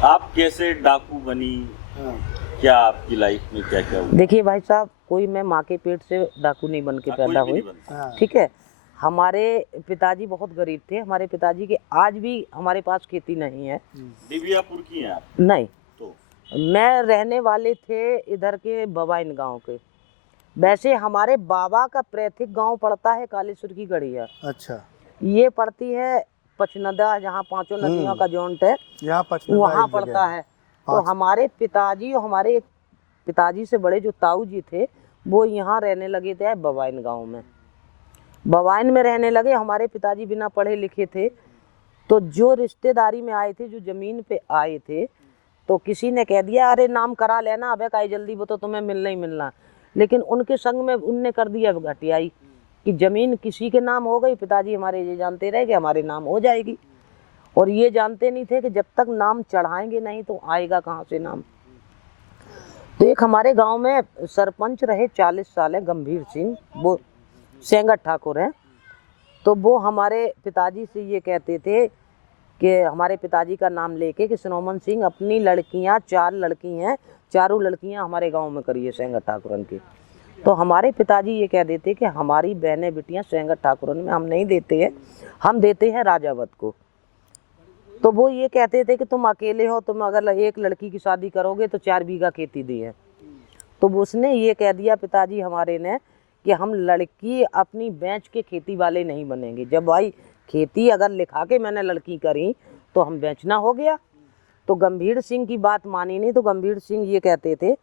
आप कैसे डाकू बनी? हाँ। क्या आपकी लाइफ में क्या क्या हुआ? देखिए भाई साहब, कोई मैं माँ के पेट से डाकू नहीं बन के पैदा कोई भी हुई, नहीं बनता। हाँ। ठीक है। हमारे पिताजी बहुत गरीब थे। हमारे पिताजी के आज भी हमारे पास खेती नहीं है। दिव्यापुर की हैं आप? नहीं, तो मैं रहने वाले थे इधर के बवाइन गांव के। वैसे हमारे बाबा का पैतृक गांव पड़ता है कालेश्वर की गढ़िया। अच्छा। ये पड़ती है पचनदा, जहाँ पांचों नदियों का जॉइंट है, यहाँ पचनदा वहाँ एक जगह पड़ता है। तो पाँच- हमारे पिताजी और हमारे पिताजी से बड़े जो ताऊ जी थे, वो यहाँ रहने लगे थे बवाइन गांव में। बवाइन में रहने लगे। हमारे पिताजी बिना पढ़े लिखे थे, तो जो रिश्तेदारी में आए थे, जो जमीन पे आए थे, तो किसी ने कह दिया अरे नाम करा लेना, अबे काई जल्दी, वो तो तुम्हें मिलना ही मिलना। लेकिन उनके संग में उनने कर दिया घटियाई कि जमीन किसी के नाम हो गई। पिताजी हमारे ये जानते रहे कि हमारे नाम हो जाएगी, और ये जानते नहीं थे कि जब तक नाम चढ़ाएंगे नहीं तो आएगा कहाँ से नाम। तो एक हमारे गांव में सरपंच रहे 40 साल है, गंभीर सिंह, वो सेंगट ठाकुर हैं। तो वो हमारे पिताजी से ये कहते थे कि हमारे पिताजी का नाम लेके कि सनोमन सिंह अपनी लड़कियां, 4 लड़की हैं, चारों लड़कियां हमारे गांव में करिए सेंगट ठाकुरन की। तो हमारे पिताजी ये कह देते कि हमारी बहनें बिटियां सेंगट ठाकुरन में हम नहीं देते हैं, हम देते हैं राजावत को। तो वो ये कहते थे कि तुम अकेले हो, तुम अगर एक लड़की की शादी करोगे तो 4 बीघा खेती दी है। तो उसने ये कह दिया पिताजी हमारे ने कि हम लड़की अपनी बेच के खेती वाले नहीं बनेंगे। जब भाई खेती अगर लिखा के मैंने लड़की करी तो हम बेचना हो गया। तो गंभीर सिंह की बात मानी नहीं। तो गंभीर सिंह ये कहते थे,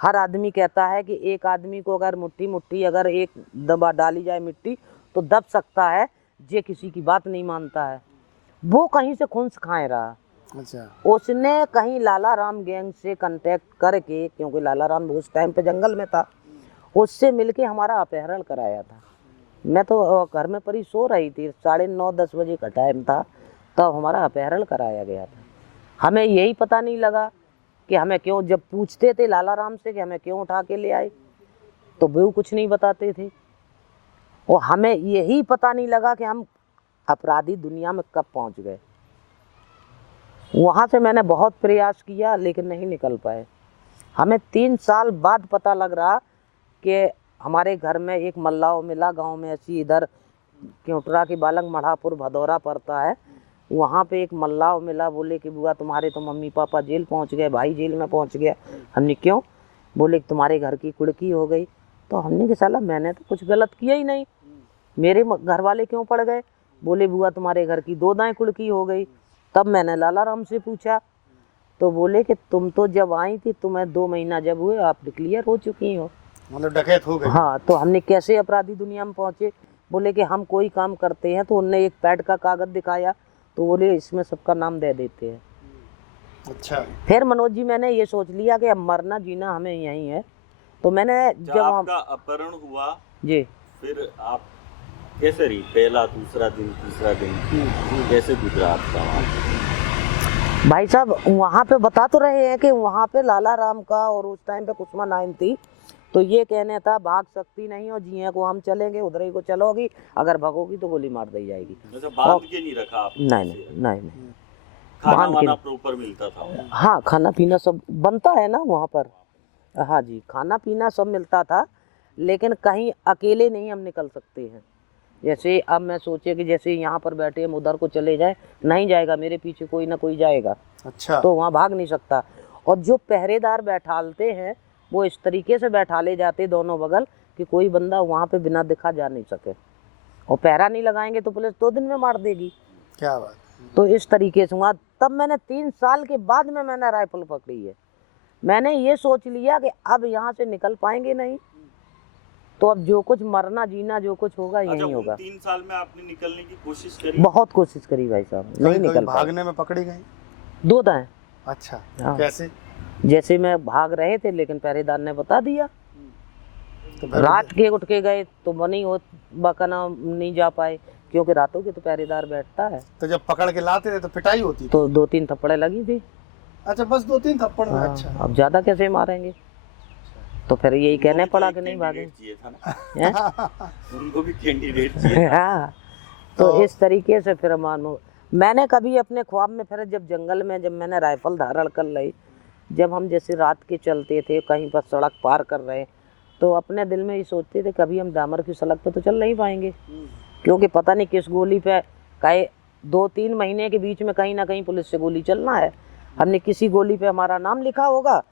हर आदमी कहता है कि एक आदमी को अगर मुट्ठी मुट्ठी अगर एक दबा डाली जाए मिट्टी तो दब सकता है, ये किसी की बात नहीं मानता है। वो कहीं से खुंस खाए रहा। अच्छा। उसने कहीं लाला राम गैंग से कांटेक्ट करके, क्योंकि लाला राम उस टाइम पे जंगल में था, उससे मिलके हमारा अपहरण कराया था। मैं तो घर में परी सो रही थी, 9:30-10 बजे का टाइम था, तब हमारा अपहरण कराया गया था। हमें यही पता नहीं लगा कि हमें क्यों, जब पूछते थे लाला राम से कि हमें क्यों उठा के ले आए, तो वो कुछ नहीं बताते थे। और हमें यही पता नहीं लगा कि हम अपराधी दुनिया में कब पहुंच गए। वहाँ से मैंने बहुत प्रयास किया लेकिन नहीं निकल पाए। हमें 3 साल बाद पता लग रहा कि हमारे घर में एक मल्लाह मिला गांव में, ऐसी इधर क्योंटरा की बालंग मढ़ापुर भदौरा पड़ता है, वहाँ पे एक मल्लाह मिला। बोले कि बुआ तुम्हारे तो मम्मी पापा जेल पहुँच गए, भाई जेल में पहुँच गया। हमने क्यों? बोले कि तुम्हारे घर की कुड़की हो गई। तो हमने कि साला मैंने तो कुछ गलत किया ही नहीं, मेरे घर वाले क्यों पड़ गए? बोले बुआ तुम्हारे घर की 2 दाएँ कुड़की हो गई। तब मैंने लाला राम से पूछा, तो बोले कि तुम तो जब आई थी तुम्हें 2 महीना जब हुए आप डिक्लेयर हो चुकी हो। मतलब डकैत हो गई। हाँ, तो हमने कैसे अपराधी दुनिया में पहुँचे? बोले कि हम कोई काम करते हैं, तो उनने एक पैड का कागज दिखाया, तो बोले इसमें सबका नाम दे देते हैं। अच्छा। फिर मनोज जी मैंने ये सोच लिया कि अब मरना जीना हमें यहीं है। तो मैंने जब आपका अपहरण हुआ जी, फिर आप कैसे रही? पहला, दूसरा दिन, तीसरा दिन कैसे गुजरा आपका वहाँ? भाई साहब वहाँ पे बता तो रहे हैं कि वहाँ पे लाला राम का और उस टाइम पे कुसुमा नाइन थी, तो ये कहने था भाग सकती नहीं और जिये को हम चलेंगे, उधर ही को चलोगी, अगर भागोगी तो गोली मार दी जाएगी। जैसे बांध के नहीं रखा आपने? नहीं। खाना बांध के वाना प्रॉपर मिलता था? हाँ, खाना पीना सब बनता है ना वहाँ पर। हाँ जी, खाना पीना सब मिलता था, लेकिन कहीं अकेले नहीं हम निकल सकते हैं। जैसे अब मैं सोचे कि जैसे यहाँ पर बैठे हम उधर को चले जाए, नहीं जाएगा, मेरे पीछे कोई ना कोई जाएगा। अच्छा। तो वहाँ भाग नहीं सकता। और जो पहरेदार बैठालते हैं वो इस तरीके से बैठाले जाते दोनों बगल कि कोई बंदा वहाँ पे बिना दिखा जा नहीं सके, और पहरा नहीं लगाएंगे तो पुलिस 2 दिन में मार देगी। क्या बात। तो इस तरीके से वहाँ, तब मैंने 3 साल के बाद में मैंने राइफल पकड़ी है। मैंने ये सोच लिया कि अब यहाँ से निकल पाएंगे नहीं, तो अब जो कुछ मरना जीना जो कुछ होगा यही होगा। 3 साल में आपने निकलने की कोशिश करी? बहुत कोशिश करी भाई साहब, नहीं निकल पाए। भागने में पकड़ी गई? 2 दाएं। अच्छा। हाँ। कैसे? जैसे मैं भाग रहे थे लेकिन पहरेदार ने बता दिया, तो रात के उठ के गए तो बनी हो बकना नहीं जा पाए, क्योंकि रातों के तो पहरेदार बैठता है। तो जब पकड़ के लाते थे तो पिटाई होती थी? तो 2-3 थप्पड़े लगी थी। अच्छा, बस 2-3 थप्पड़ में? हाँ, अच्छा। अब ज्यादा कैसे मारेंगे? तो फिर यही कहने पड़ा कि नहीं भागे। उनको भी कैंडिडेट चाहिए था। हाँ, तो इस तरीके से फिर मानो मैंने कभी अपने ख्वाब में फिर जब जंगल में जब मैंने राइफल धारण कर ली, जब हम जैसे रात के चलते थे कहीं पर सड़क पार कर रहे, तो अपने दिल में ये सोचते थे कभी हम डामर की सड़क पे तो चल नहीं पाएंगे, क्योंकि पता नहीं किस गोली पे कहीं 2-3 महीने के बीच में कहीं ना कहीं पुलिस से गोली चलना है। हमने किसी गोली पे हमारा नाम लिखा होगा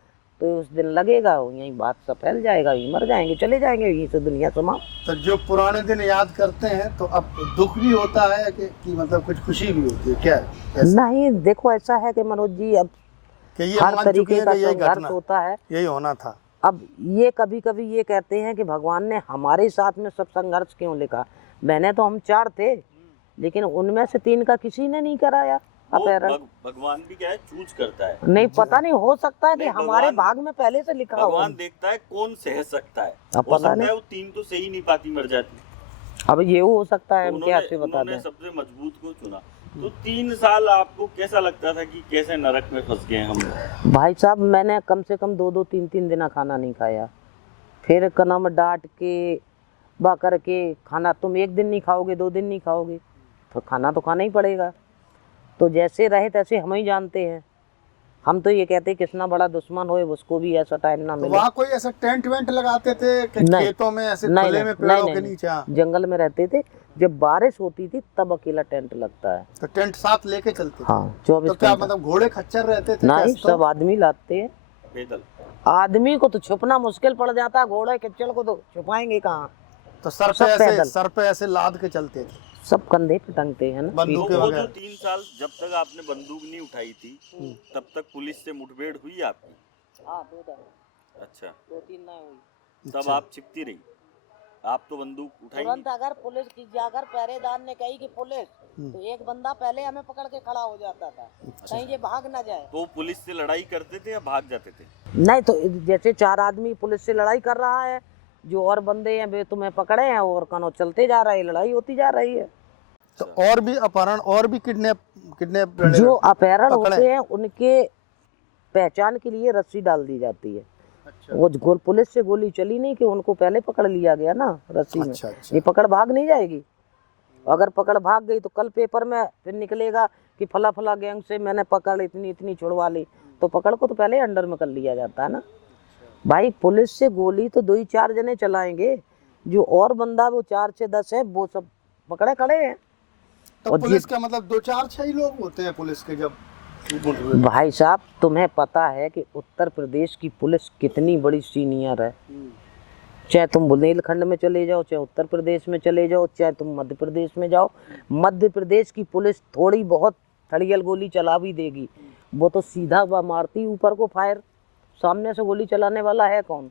तो उस दिन लगेगा, यहीं बात सब फैल जाएगा, यहीं मर जाएंगे, चले जाएंगे, यहीं से दुनिया समाप्त। तो जो पुराने दिन याद करते हैं तो अब दुख भी होता है कि मतलब कुछ खुशी भी होती है क्या ऐसा? नहीं, देखो ऐसा है कि मनोज जी, अब कि ये हर मान चुके तरीके हैं का कि यही संघर्ष घटना होता है। यही होना था। अब ये कभी कभी ये कहते हैं कि भगवान ने हमारे साथ में सब संघर्ष क्यों लिखा। मैंने तो हम 4 थे, लेकिन उनमें से 3 का किसी ने नहीं कराया अपहरण। भगवान भी क्या है, चूज करता है। नहीं, पता नहीं, हो सकता है कि नहीं, हमारे भाग में पहले से लिखा हो। भगवान देखता है कौन सह सकता है। अब हो पता सकता नहीं। है वो 3 तो सही नहीं पाती, मर जाती। अब ये हो सकता है, तो हम क्या से बता उन्होंने दें। सबसे मजबूत को चुना। तो 3 साल आपको कैसा लगता था कि कैसे नरक में फंस गए हम लोग? भाई साहब, मैंने कम से कम 2-2, 3-3 दिन खाना नहीं खाया। फिर कनम डांट के बा करके खाना, तुम 1 दिन नहीं खाओगे, 2 दिन नहीं खाओगे, तो खाना तो खाना ही पड़ेगा। तो जैसे रहे तैसे हम ही जानते हैं। हम तो ये कहते हैं कितना बड़ा दुश्मन होए उसको भी ऐसा टाइम ना तो मिले। वहाँ कोई ऐसा टेंट वेंट लगाते थे कि नहीं। खेतों में ऐसे नहीं, खुले नहीं, में पेड़ों नहीं, के नहीं, नीचे? हाँ। जंगल में रहते थे। जब बारिश होती थी तब अकेला टेंट लगता है। तो टेंट साथ लेके चलते थे? हाँ, 24 तो क्या घंटा। मतलब घोड़े खच्चर रहते थे? नहीं, क्या सब आदमी लाते हैं। पैदल? आदमी को तो छुपना मुश्किल पड़ जाता है, घोड़े खच्चर को तो छुपाएंगे कहाँ। तो सर सब पे ऐसे पैदल। सर पे ऐसे लाद के चलते थे? सब कंधे पे टंगते हैं ना। बंदूक तो वो वगैरह? जो 3 साल जब तक आपने बंदूक नहीं उठाई थी, तब तक पुलिस से मुठभेड़ हुई आपकी? हाँ, 2 अच्छा, 2-3 ना हुई। तब अच्छा। आप छिपती रही, आप तो बंदूक उठाई तुरंत नहीं? अगर पुलिस की जाकर पहरेदार ने कही कि पुलिस, तो एक बंदा पहले हमें पकड़ के खड़ा हो जाता था, कहीं ये भाग ना जाए। तो पुलिस से लड़ाई करते थे या भाग जाते थे? नहीं, तो जैसे 4 आदमी पुलिस से लड़ाई कर रहा है, जो और बंदे हैं वे तुम्हें पकड़े हैं और कनो चलते जा रहा है, लड़ाई होती जा रही है। तो और भी अपहरण और भी किडनैप जो अपहरण पकड़े? होते हैं उनके पहचान के लिए रस्सी डाल दी जाती है। अच्छा। वो पुलिस से गोली चली नहीं कि उनको पहले पकड़ लिया गया ना रस्सी में। अच्छा, अच्छा। ये पकड़ भाग नहीं जाएगी। अगर पकड़ भाग गई तो कल पेपर में फिर निकलेगा कि फला फला गैंग से मैंने पकड़ इतनी इतनी छुड़वा ली, तो पकड़ को तो पहले अंडर में कर लिया जाता है ना। भाई, पुलिस से गोली तो 2-4 जने चलाएंगे, जो और बंदा वो 4 से 10 है वो सब पकड़े खड़े हैं। तो और पुलिस का मतलब 2-4-6 ही लोग होते हैं पुलिस के जब? भाई साहब, तुम्हें पता है कि उत्तर प्रदेश की पुलिस कितनी बड़ी सीनियर है। चाहे तुम बुंदेलखंड में चले जाओ, चाहे उत्तर प्रदेश में चले जाओ, चाहे तुम मध्य प्रदेश में जाओ, मध्य प्रदेश की पुलिस थोड़ी बहुत थड़ियल गोली चला भी देगी, वो तो सीधा मारती ऊपर को फायर। सामने से गोली चलाने वाला है कौन?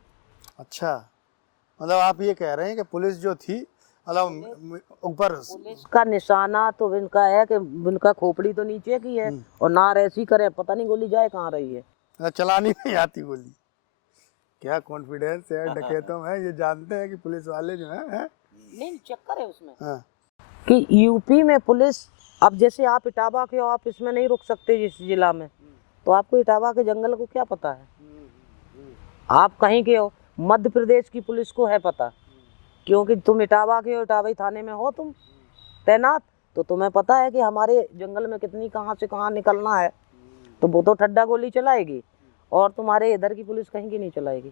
अच्छा, मतलब आप ये कह रहे हैं कि पुलिस जो थी मतलब ऊपर पुलिस का निशाना तो इनका है कि इनका खोपड़ी तो नीचे की है, और नार ऐसी करे पता नहीं गोली जाए कहाँ रही है। चलानी नहीं आती गोली? क्या कॉन्फिडेंस है डकैतों में, ये जानते हैं कि पुलिस वाले जो हैं? नहीं, चक्कर है उसमें हाँ। कि यूपी में पुलिस, अब जैसे आप इटावा के हो, आप इसमें नहीं रुक सकते जिस जिला में, तो आपको इटावा के जंगल को क्या पता है? आप कहीं के हो, मध्य प्रदेश की पुलिस को है पता, क्योंकि तुम इटावा के हो, इटावा थाने में हो तुम तैनात, तो तुम्हें पता है कि हमारे जंगल में कितनी कहाँ से कहाँ निकलना है, तो वो तो ठड्डा गोली चलाएगी, और तुम्हारे इधर की पुलिस कहीं की नहीं चलाएगी,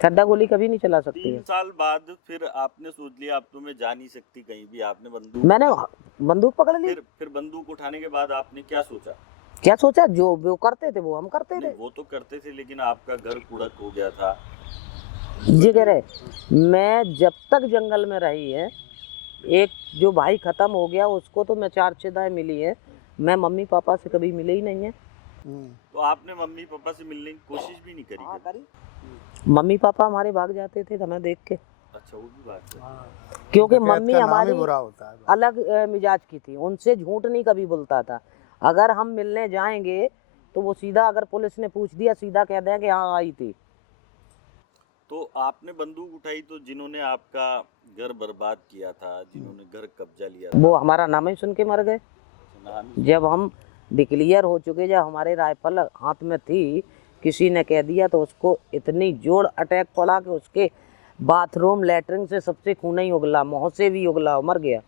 ठड्डा गोली कभी नहीं चला सकती 3 है। साल बाद फिर आपने सोच लिया अब तो मैं जा नहीं सकती कहीं भी, आपने बंदूक मैंने बंदूक पकड़ ली। फिर बंदूक उठाने के बाद आपने क्या सोचा? क्या सोचा? जो वो करते थे वो हम करते थे। नहीं, वो तो करते थे, लेकिन आपका घर कूड़ा हो गया था। ये कह रहे, मैं जब तक जंगल में रही है, एक जो भाई खत्म हो गया उसको तो मैं 4 चिदाएं मिली है, मैं मम्मी पापा से कभी मिले ही नहीं है। तो आपने मम्मी पापा से मिलने की कोशिश भी नहीं करी? करी। मम्मी पापा हमारे भाग जाते थे हमें देख के। अच्छा, वो भी बात है। क्योंकि डकैत मम्मी का नाम ही हमारी बुरा होता है। अलग मिजाज की थी, उनसे झूठ नहीं कभी बोलता था। अगर हम मिलने जाएंगे तो वो सीधा, अगर पुलिस ने पूछ दिया, सीधा कह दें कि हाँ आई थी। तो आपने बंदूक उठाई तो जिन्होंने आपका घर बर्बाद किया था, जिन्होंने घर कब्जा लिया था, वो हमारा नाम ही सुन के मर गए। जब हम डिक्लियर हो चुके, जब हमारे राइफल हाथ में थी, किसी ने कह दिया तो उसको इतनी जोर अटैक पड़ा कि उसके बाथरूम लैटरिन से सबसे खून ही उगला, मुँह से भी उगला, मर गया।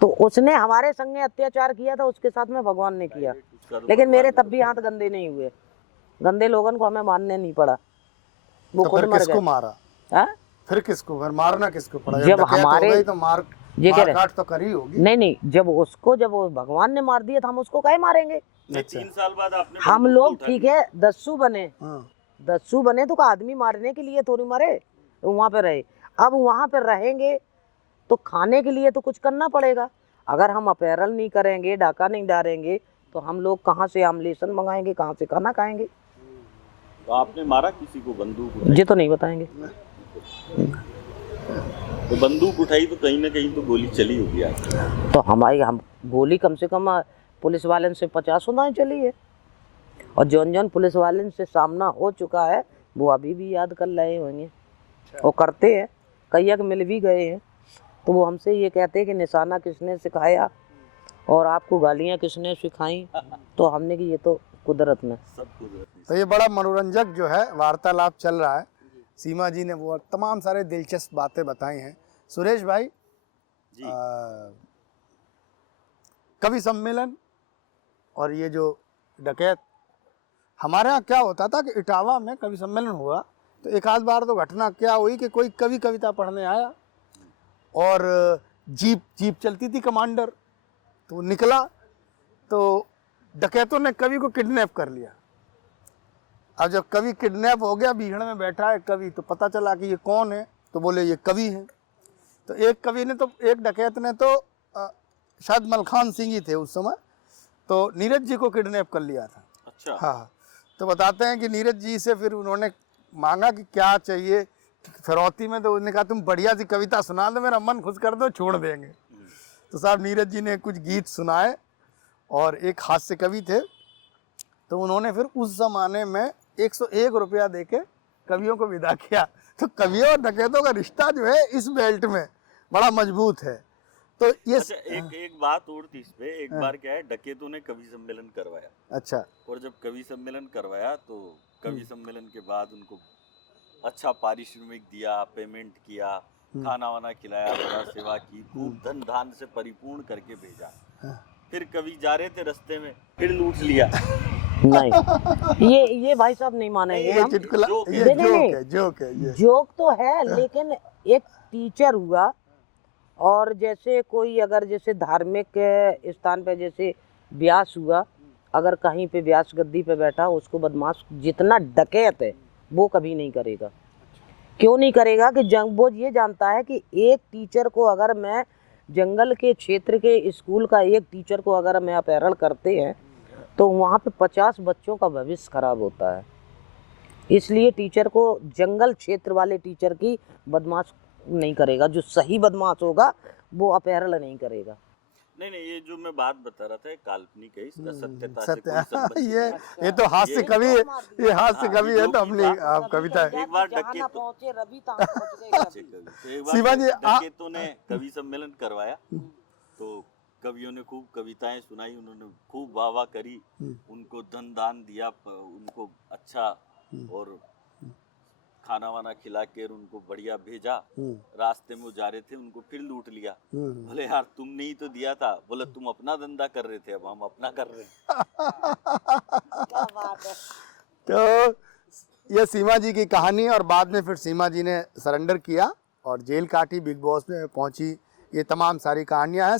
तो उसने हमारे संगे अत्याचार किया था, उसके साथ में भगवान ने किया, उसका तो लेकिन मेरे भगवान तब भी हाथ गंदे नहीं हुए। गंदे लोगन को हमें मारने नहीं पड़ा, वो तो खुद फिर मर किसको गए। मारा? हाँ? फिर किसको? फिर मारना किसको पड़ा? जब डकैत हो हमारे- गई तो मार ये कह रहे- काट तो करी होगी। नहीं, जब वो भगवान ने मार दिया था, हम उसको काहे मारेंगे? नहीं, 3 साल बाद आपने हम बंदूक तो लोग उठा ठीक ली। है दस्यु बने, हाँ। दस्यु बने तो आदमी मारने के लिए थोड़ी मरे, वहां पे रहे। अब वहां पे रहेंगे तो खाने के लिए तो कुछ करना पड़ेगा। अगर हम अपहरण नहीं करेंगे, डाका नहीं डालेंगे, तो हम लोग कहाँ से आमलेशन मंगाएंगे, कहाँ से खाना खाएंगे? तो आपने मारा किसी को? बंदूक उठाई? ये तो नहीं बताएंगे। तो बंदूक उठाई तो कहीं ना कहीं तो गोली चली होगी आपको। तो हम गोली कम से कम पुलिस वाले से 50 सुनाई चली है, और जौन पुलिस वाले से सामना हो चुका है वो अभी भी याद कर रहे होंगे, वो करते हैं। कई एक मिल भी गए हैं, तो वो हमसे ये कहते हैं कि निशाना किसने सिखाया और आपको गालियाँ किसने सिखाई? तो हमने कि ये तो कुदरत में। सब कुदरत ने। तो ये बड़ा मनोरंजक जो है वार्तालाप चल रहा है। सीमा जी ने वो तमाम सारे दिलचस्प बातें बताई हैं। सुरेश भाई, जी। कवि सम्मेलन और ये जो डकैत, हमारे यहाँ क्या होता था कि इटावा में कवि सम्मेलन हुआ तो एक आध बार तो घटना क्या हुई कि कोई कवि कविता पढ़ने आया और जीप चलती थी कमांडर, तो निकला तो डकैतों ने कवि को किडनैप कर लिया। अब जब कवि किडनैप हो गया, बीहड़ में बैठा है कवि, तो पता चला कि ये कौन है, तो बोले ये कवि है। तो एक डकैत ने तो शायद मलखान सिंह ही थे उस समय, तो नीरज जी को किडनैप कर लिया था। अच्छा। हाँ, तो बताते हैं कि नीरज जी से फिर उन्होंने मांगा कि क्या चाहिए फिरौती में, तो उन्होंने कहा तुम बढ़िया सी कविता सुना दो, मेरा मन खुश कर दो, छोड़ देंगे। तो साहब नीरज जी ने कुछ गीत सुनाए और एक हास्य कवि थे, तो उन्होंने फिर उस जमाने में 101 रुपया देके कवियों को विदा किया। तो कवियों और डकैतों का रिश्ता जो है इस बेल्ट में बड़ा मजबूत है। तो ये अच्छा, एक बात और थी इस पे। एक बार क्या है, डकैतों ने कवि सम्मेलन करवाया, अच्छा, और जब कवि सम्मेलन करवाया तो कवि सम्मेलन के बाद उनको अच्छा पारिश्रमिक दिया, पेमेंट किया, खाना वाना खिलाया, बड़ा सेवा की, खूब धन धान से परिपूर्ण करके भेजा। फिर कवि जा रहे थे रास्ते में, फिर लूट लिया। नहीं, ये भाई साहब नहीं मानेंगे ये हम। चुटकुला, जोक ये है। जोक है ये। जोक तो है, लेकिन एक टीचर हुआ, और जैसे कोई अगर जैसे धार्मिक स्थान पे जैसे व्यास हुआ, अगर कहीं पे व्यास गद्दी पे बैठा, उसको बदमाश जितना डकैत है वो कभी नहीं करेगा। क्यों नहीं करेगा? कि वो ये जानता है कि एक टीचर को अगर मैं जंगल के क्षेत्र के स्कूल का एक टीचर को अगर मैं अपहरण करते हैं तो वहाँ पे 50 बच्चों का भविष्य खराब होता है। इसलिए टीचर को, जंगल क्षेत्र वाले टीचर की बदमाश नहीं करेगा। जो सही बदमाश होगा वो अपहरण नहीं करेगा। नहीं, ये जो मैं बात बता रहा था, काल्पनिक है, इसका सत्यता से सत्य कोई संबंध नहीं है। ये तो हास्य कवि है, ये हास्य कवि है, तो अपनी आप कविता है। एक बार जहाँ ना डकैत- पहुँचे रवि तहाँ पहुँच गए अच्छे कवि। कवि। तो एक बार शिवा जी, डकैतों ने कवि सम्मेलन करवाया, तो कवियों ने खूब कविताएं सुनाई, उन्होंने खूब वाह करी, उनको धन दान दिया, उनको अच्छा और खाना वाना खिला के उनको बढ़िया भेजा। रास्ते में वो जा रहे थे, उनको फिर लूट लिया। बोले यार तुमने ही तो दिया था। बोले तुम अपना धंधा कर रहे थे, अब हम अपना कर रहे हैं। क्या बात है। तो ये सीमा जी की कहानी, और बाद में फिर सीमा जी ने सरेंडर किया और जेल काटी, बिग बॉस में पहुंची। ये तमाम सारी कहानियां हैं।